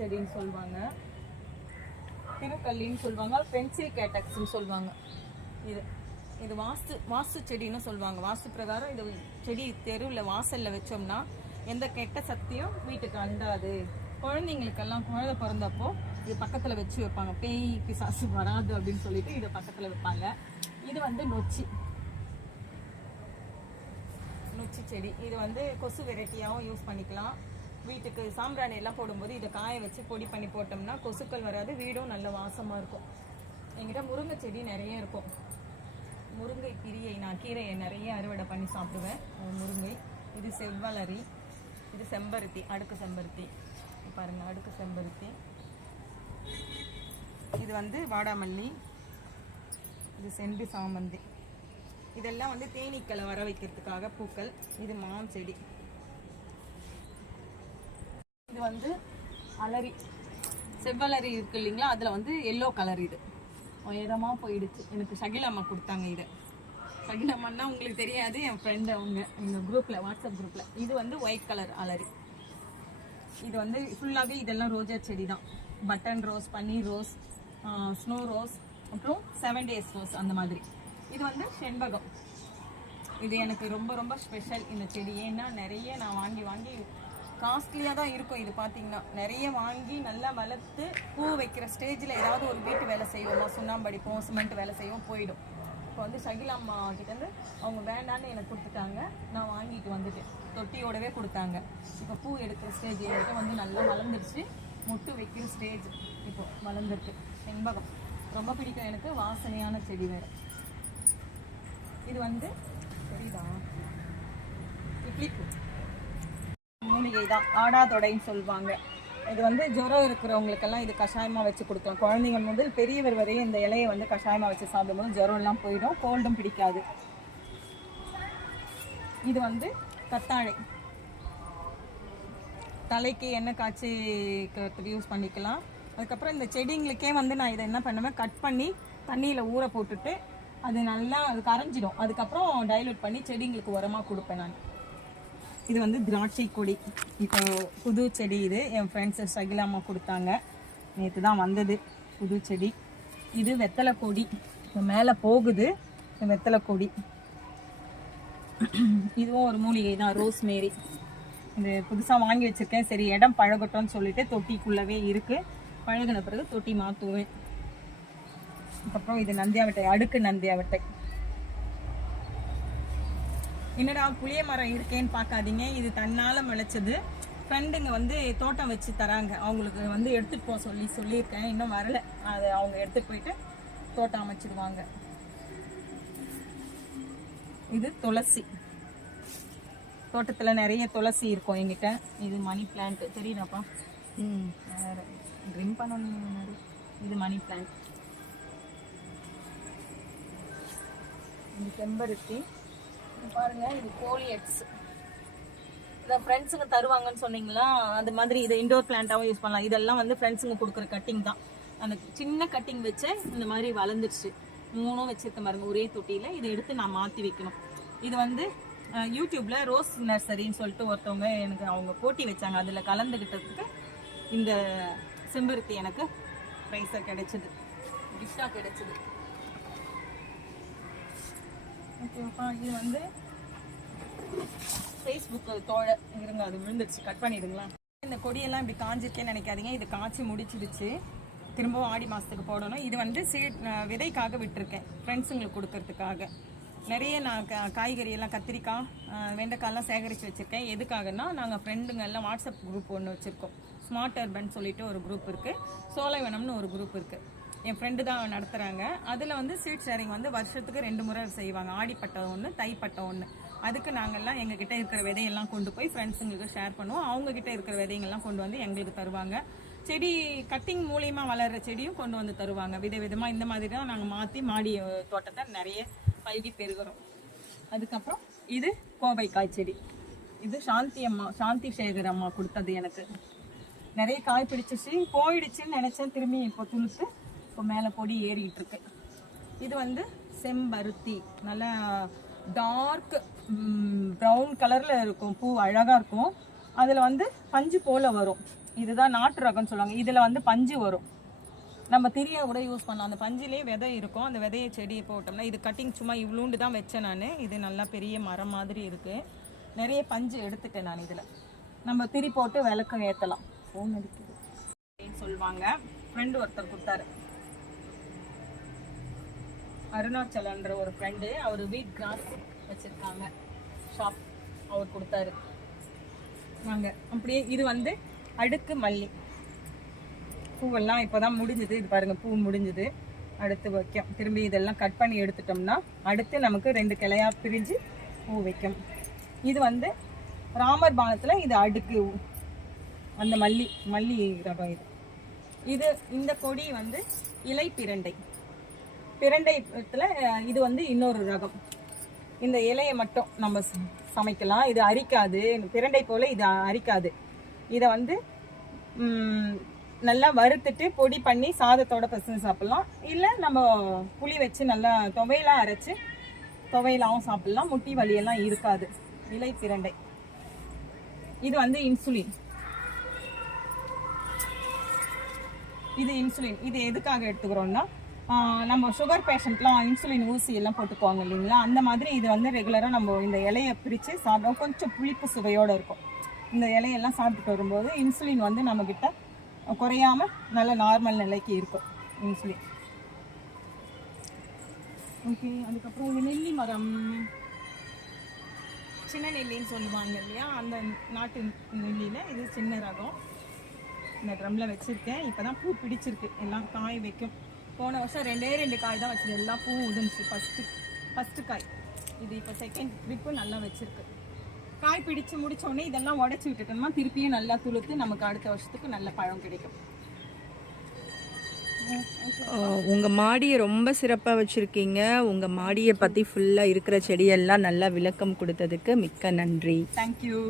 செடின்னு சொல்லுவாங்க திருக்கல்லின்னு சொல்லுவாங்க பென்சில் கேட்டக்ஸ்னு சொல்லுவாங்க இது இது வாஸ்து வாஸ்து செடின்னு சொல்லுவாங்க வாஸ்து பிரகாரம் இது செடி தெருவில் வாசலில் வச்சோம்னா எந்த கெட்ட சக்தியும் வீட்டுக்கு அண்டாது. குழந்தைங்களுக்கெல்லாம் குழந்தை பிறந்தப்போ இது பக்கத்தில் வச்சு வைப்பாங்க. பேய் பிசாசு வராது அப்படின்னு சொல்லிட்டு இதை பக்கத்தில் வைப்பாங்க. இது வந்து நொச்சி. நொச்சி செடி. இது வந்து கொசு வெரைட்டியாகவும் யூஸ் பண்ணிக்கலாம். வீட்டுக்கு சாம்பிராணி எல்லாம் போடும்போது இதை காய வச்சு பொடி பண்ணி போட்டோம்னா கொசுக்கள் வராது வீடும் நல்ல வாசமாக இருக்கும். எங்கிட்ட முருங்கை செடி நிறைய இருக்கும். முருங்கை பிரியை நான் கீரையை நிறைய அறுவடை பண்ணி சாப்பிடுவேன். முருங்கை இது செவ்வளரி இது செம்பருத்தி அடுக்கு செம்பருத்தி. பாருங்கள் அடுக்கு செம்பருத்தி. இது வந்து வாடாமல்லி இது செண்டு சாமந்தி. இதெல்லாம் வந்து தேனீக்களை வர வைக்கிறதுக்காக பூக்கள் இது மாம் செடி. இது வந்து அலரி. செவ்வலரி இருக்கு இல்லைங்களா? அதில் வந்து எல்லோ கலர் இது. உயரமாக போயிடுச்சு. எனக்கு சகிலம்மா கொடுத்தாங்க இதை. ஷகிலம்மான்னா உங்களுக்கு தெரியாது என் ஃப்ரெண்டு அவங்க. எங்கள் குரூப்பில் வாட்ஸ்அப் குரூப்பில் இது வந்து ஒயிட் கலர் அலரி. இது வந்து ஃபுல்லாகவே இதெல்லாம் ரோஜா செடி தான். பட்டன் ரோஸ் பன்னீர் ரோஸ் ஸ்னோ ரோஸ் அப்புறம் செவன் டேஸ் ரோஸ் அந்த மாதிரி. இது வந்து செண்பகம். இது எனக்கு ரொம்ப ரொம்ப ஸ்பெஷல் இந்த செடி. ஏன்னா நிறைய நான் வாங்கி வாங்கி காஸ்ட்லியாக தான் இருக்கும் இது பார்த்தீங்கன்னா நிறைய வாங்கி நல்லா வளர்த்து பூ வைக்கிற ஸ்டேஜில் ஏதாவது ஒரு வீட்டு வேலை செய்வோமா? சுண்ணாம்பு அடிப்போம் சிமெண்ட் வேலை செய்வோம் போயிடும். இப்போ வந்து ஷகில் அம்மா கிட்டேருந்து அவங்க வேண்டான்னு எனக்கு கொடுத்துட்டாங்க. நான் வாங்கிட்டு வந்துட்டேன். தொட்டியோடவே கொடுத்தாங்க. இப்போ பூ எடுக்கிற ஸ்டேஜ் என்கிட்ட வந்து நல்லா வளர்ந்துருச்சு. முட்டு வைக்கிற ஸ்டேஜ் இப்போ வளர்ந்துருக்கு. செண்பகம். ரொம்ப பிடிக்கும் எனக்கு. வாசனையான செடி வேறு. இது வந்து தெரியுதா? இட்லி பூ. மூலிகை தான் ஆடாதொடைன்னு சொல்லுவாங்க. இது வந்து ஜுரம் இருக்கிறவங்களுக்கெல்லாம் இது கஷாயமாக வச்சு கொடுக்கலாம். குழந்தைங்க முதல் பெரியவர் வரையும் இந்த இலையை வந்து கஷாயமாக வச்சு சாப்பிடும்போது ஜுரம்லாம் போயிடும். கோல்டும் பிடிக்காது. இது வந்து கத்தாழை தலைக்கு எண்ணெய் காய்ச்சி யூஸ் பண்ணிக்கலாம். அதுக்கப்புறம் இந்த செடிங்களுக்கே வந்து நான் இதை என்ன பண்ணுவேன்? கட் பண்ணி தண்ணியில் ஊற போட்டுட்டு அது நல்லா அது கரைஞ்சிடும் அதுக்கப்புறம் டைலூட் பண்ணி செடிங்களுக்கு உரமாக கொடுப்பேன் நான். இது வந்து திராட்சை கொடி. இப்போ புது செடி இது. என் ஃப்ரெண்ட்ஸு சகிலாமா கொடுத்தாங்க. நேற்று தான் வந்தது புது செடி. இது வெத்தலை கொடி. இப்போ மேலே போகுது வெத்தலை கொடி. இதுவும் ஒரு மூலிகை தான் ரோஸ் மேரி இது புதுசாக வாங்கி வச்சுருக்கேன். சரி இடம் பழகட்டும்னு சொல்லிட்டு தொட்டிக்குள்ளவே இருக்குது பழகின பிறகு தொட்டி மாற்றுவேன் அதுக்கப்புறம் இது நந்தியாவட்டை அடுக்கு நந்தியாவட்டை. என்னடா புளிய மரம் இருக்கேன்னு பார்க்காதீங்க இது தன்னால் முளைச்சது. ஃப்ரெண்டுங்க வந்து தோட்டம் வச்சு தராங்க. அவங்களுக்கு வந்து எடுத்துகிட்டு போக சொல்லி சொல்லியிருக்கேன். இன்னும் வரல. அதை அவங்க எடுத்துகிட்டு போயிட்டு தோட்டம் அமைச்சிடுவாங்க இது துளசி. தோட்டத்தில் நிறைய துளசி இருக்கும் எங்கிட்ட இது மணி பிளான்ட் தெரியுதாப்பா? ம் வேறு. ட்ரிம் பண்ணணும் இது மணி பிளான்ட் இது செம்பருத்தி. பாருங்கள் இது கோழி எக்ஸ் இதை ஃப்ரெண்ட்ஸுங்க தருவாங்கன்னு சொன்னீங்களா? அது மாதிரி இதை இண்டோர் பிளான்ட்டாகவும் யூஸ் பண்ணலாம். இதெல்லாம் வந்து ஃப்ரெண்ட்ஸுங்க கொடுக்குற கட்டிங் தான். அந்த சின்ன கட்டிங் வச்சு இந்த மாதிரி வளர்ந்துருச்சு. மூணும் வச்சுருக்க பாருங்க ஒரே தொட்டியில். இதை எடுத்து நான் மாற்றி வைக்கணும். இது வந்து யூடியூப்பில் ரோஸ் நர்சரின்னு சொல்லிட்டு ஒருத்தவங்க எனக்கு அவங்க போட்டி வச்சாங்க. அதில் கலந்துக்கிட்டதுக்கு இந்த செம்பருத்தி எனக்கு ப்ரைஸாக கிடைச்சிது. கிஃப்டாக கிடைச்சிது. ஓகேப்பா இது வந்து ஃபேஸ்புக் தோழ இருங்க அது விழுந்துருச்சு. கட் பண்ணிடுங்களா? இந்த கொடியெல்லாம் இப்படி காஞ்சிருக்கேன்னு நினைக்காதீங்க. இது காய்ச்சி முடிச்சிடுச்சு திரும்பவும் ஆடி மாதத்துக்கு போடணும். இது வந்து சீட் விதைக்காக விட்டுருக்கேன். ஃப்ரெண்ட்ஸுங்களுக்கு கொடுக்கறதுக்காக. நிறைய நான் காய்கறி எல்லாம் கத்திரிக்காய் வெண்டைக்காய்லாம் சேகரித்து வச்சுருக்கேன். எதுக்காகன்னா நாங்கள் ஃப்ரெண்டுங்க எல்லாம் வாட்ஸ்அப் குரூப் ஒன்று வச்சுருக்கோம். ஸ்மார்ட் அர்பன் சொல்லிட்டு ஒரு குரூப் இருக்குது சோலைவனம்னு ஒரு குரூப் இருக்குது என் ஃப்ரெண்டு தான் நடத்துகிறாங்க அதில் வந்து சீட் ஷேரிங் வந்து வருஷத்துக்கு ரெண்டு முறை செய்வாங்க. ஆடிப்பட்டம் ஒன்று தைப்பட்டம் ஒன்று அதுக்கு நாங்கள்லாம் எங்ககிட்ட இருக்கிற விதையெல்லாம் கொண்டு போய் ஃப்ரெண்ட்ஸுங்களுக்கு ஷேர் பண்ணுவோம். அவங்கக்கிட்ட இருக்கிற விதைங்கெல்லாம் கொண்டு வந்து எங்களுக்கு தருவாங்க. செடி கட்டிங் மூலியமாக வளர்கிற செடியும் கொண்டு வந்து தருவாங்க. வித விதமாக இந்த மாதிரி தான் நாங்கள் மாற்றி மாடி தோட்டத்தை நிறைய பல்கி பெறுகிறோம். அதுக்கப்புறம் இது கோவைக்காய் செடி. இது சாந்தி அம்மா சாந்தி சேகர் அம்மா கொடுத்தது எனக்கு. நிறைய காய் பிடிச்சிச்சு போயிடுச்சுன்னு நினச்சேன். திரும்பி இப்போ துளுத்து இப்போ மேலே பொடி ஏறிக்கிட்டு இருக்கு இது வந்து செம்பருத்தி. நல்லா டார்க் ப்ரௌன் கலரில் இருக்கும். பூ அழகாக இருக்கும். அதில் வந்து பஞ்சு போல் வரும். இதுதான் நாட்டு ரகம்னு சொல்லுவாங்க. இதில் வந்து பஞ்சு வரும். நம்ம திரியா கூட யூஸ் பண்ணலாம். அந்த பஞ்சிலே விதை இருக்கும். அந்த விதையை செடியை போட்டோம்னா இது கட்டிங் சும்மா இவ்வளோண்டு தான் வச்சேன் நான். இது நல்லா பெரிய மரம் மாதிரி இருக்குது நிறைய பஞ்சு எடுத்துட்டேன் நான் இதில். நம்ம திரி போட்டு விளக்கம் ஏற்றலாம் ஃபோன் அடிக்குது. அப்படின்னு சொல்லுவாங்க. ஃப்ரெண்டு ஒருத்தர் கொடுத்தாரு. அருணாச்சலன்ற ஒரு ஃப்ரெண்டு அவர் வீட் கிராஸ் வச்சுருக்காங்க. ஷாப் அவர் கொடுத்தாரு. வாங்க அப்படியே இது வந்து அடுக்கு மல்லி. பூவெல்லாம் இப்போ தான் முடிஞ்சுது. இது பாருங்கள் பூ முடிஞ்சுது. அடுத்து வைக்கும். திரும்பி இதெல்லாம் கட் பண்ணி எடுத்துட்டோம்னா அடுத்து நமக்கு ரெண்டு கிளையாக பிரிஞ்சு பூ வைக்கும். இது வந்து ராமர் பானத்தில் இது அடுக்கு அந்த மல்லி மல்லி ரகம் இது. இது இந்த கொடி வந்து இலை பிரண்டை. பிரண்டைத்தில் இது வந்து இன்னொரு ரகம். இந்த இலையை மட்டும் நம்ம சமைக்கலாம். இது அரிக்காது. பிரண்டை போல இது அரிக்காது. இதை வந்து நல்லா வறுத்துட்டு பொடி பண்ணி சாதத்தோட பசங்க சாப்பிடலாம். இல்லை நம்ம புளி வச்சு நல்லா துவையெல்லாம் அரைச்சு துவையலாகவும் சாப்பிடலாம். முட்டி வலியெல்லாம் இருக்காது. இலை பிரண்டை. இது வந்து இன்சுலின். இது இன்சுலின். இது எதுக்காக எடுத்துக்கிறோம்னா நம்ம சுகர் பேஷண்ட்லாம் இன்சுலின் ஊசி எல்லாம் போட்டுக்குவாங்க இல்லைங்களா? அந்த மாதிரி இது வந்து ரெகுலராக நம்ம இந்த இலையை பிரித்து சாப்பிட்டோம் கொஞ்சம் புளிப்பு சுவையோடு இருக்கும். இந்த இலையெல்லாம் சாப்பிட்டுட்டு வரும்போது இன்சுலின் வந்து நம்மக்கிட்ட குறையாம நல்ல நார்மல் நிலைக்கு இருக்கும். இன்சுலின் ஓகே அதுக்கப்புறம் இது நெல்லி மரம். சின்ன நெல்லின்னு சொல்லுவாங்க இல்லையா? அந்த நாட்டு நெல்லியில் இது சின்ன ரகம். இந்த ட்ரம்மில் வச்சுருக்கேன். இப்போ தான் பூ பிடிச்சிருக்கு. எல்லாம் காய் வைக்கும். போன வருஷம் ரெண்டே ரெண்டு காய் தான் வச்சது எல்லாம் பூ உதிர்ந்துச்சு. ஃபஸ்ட்டு ஃபஸ்ட்டு காய். இது இப்போ செகண்ட் ட்ரிப்பு நல்லா வச்சிருக்கு. காய் பிடிச்சு முடிச்ச உடனே இதெல்லாம் உடச்சி விட்டுட்டோம்னா திருப்பியும் நல்லா துளுத்து நமக்கு அடுத்த வருஷத்துக்கு நல்ல பழம் கிடைக்கும். உங்கள் மாடியை ரொம்ப சிறப்பாக வச்சுருக்கீங்க. உங்கள் மாடியை பற்றி ஃபுல்லாக இருக்கிற செடியெல்லாம் நல்லா விளக்கம் கொடுத்ததுக்கு மிக்க நன்றி. தேங்க்யூ